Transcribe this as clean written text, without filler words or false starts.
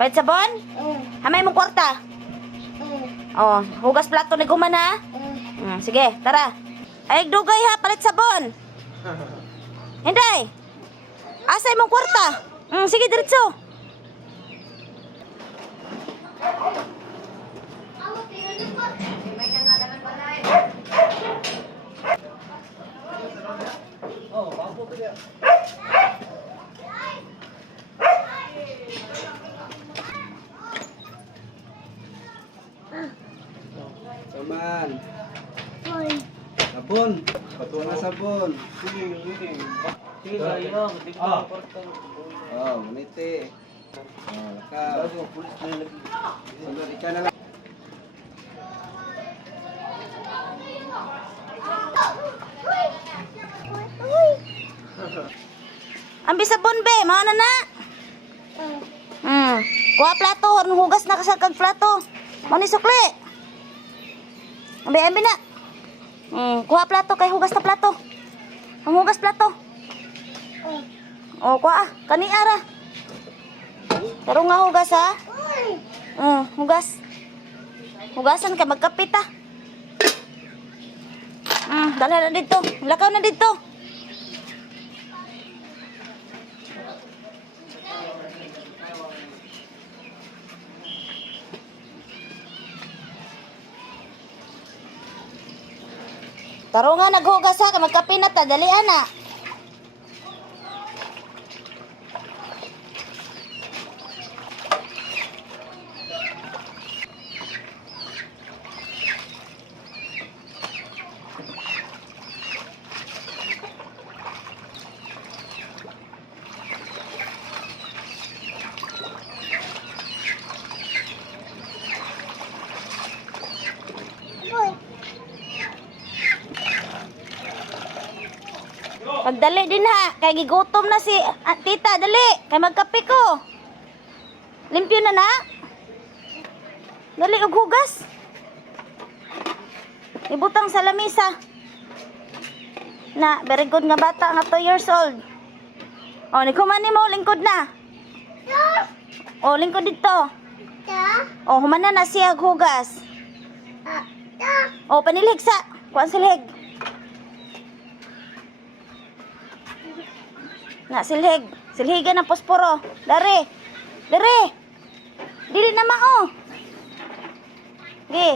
Palit sabon? Hamay mong kwarta. Oh, hugas plato ni Guman ha. Sige, tara. Ay, dugay ha, palit sabon. Hinday. Asay mong kwarta. Sige, diretso. Saman. Sabon. Patuwa na sabon. Oh, maniti. Oh, lakaw. Sunod, ika na lang. Ambi sabon be, mao na na. Kuha plato, hugas na kasal kag plato. Mao ni sukli. Ambi na. Kuha plato kay hugas na plato. Ang hugas plato. Oh, kuha kani ara. Pero nga hugas ha. Hugas. Hugasan ka magkapit ha. Dala na dito. Lakaw na dito. Taro nga naghugas ha, magkape na ta, dali ana. Pagdali din ha, kay gigutom na si tita, dali, kay magkape ko. Limpyo na na. Dali og hugas. Ibutang sa lamisa. Na, very good nga bata nga 2 years old. Oh, nikuman mo lingkod na. Oh, lingkod dito. Oh, humana na siya hugas. Oh, panilig sa. Kuan silig. Na silhig. Silhigan ng posporo. Dari. Dari. Dili na mao. Gi.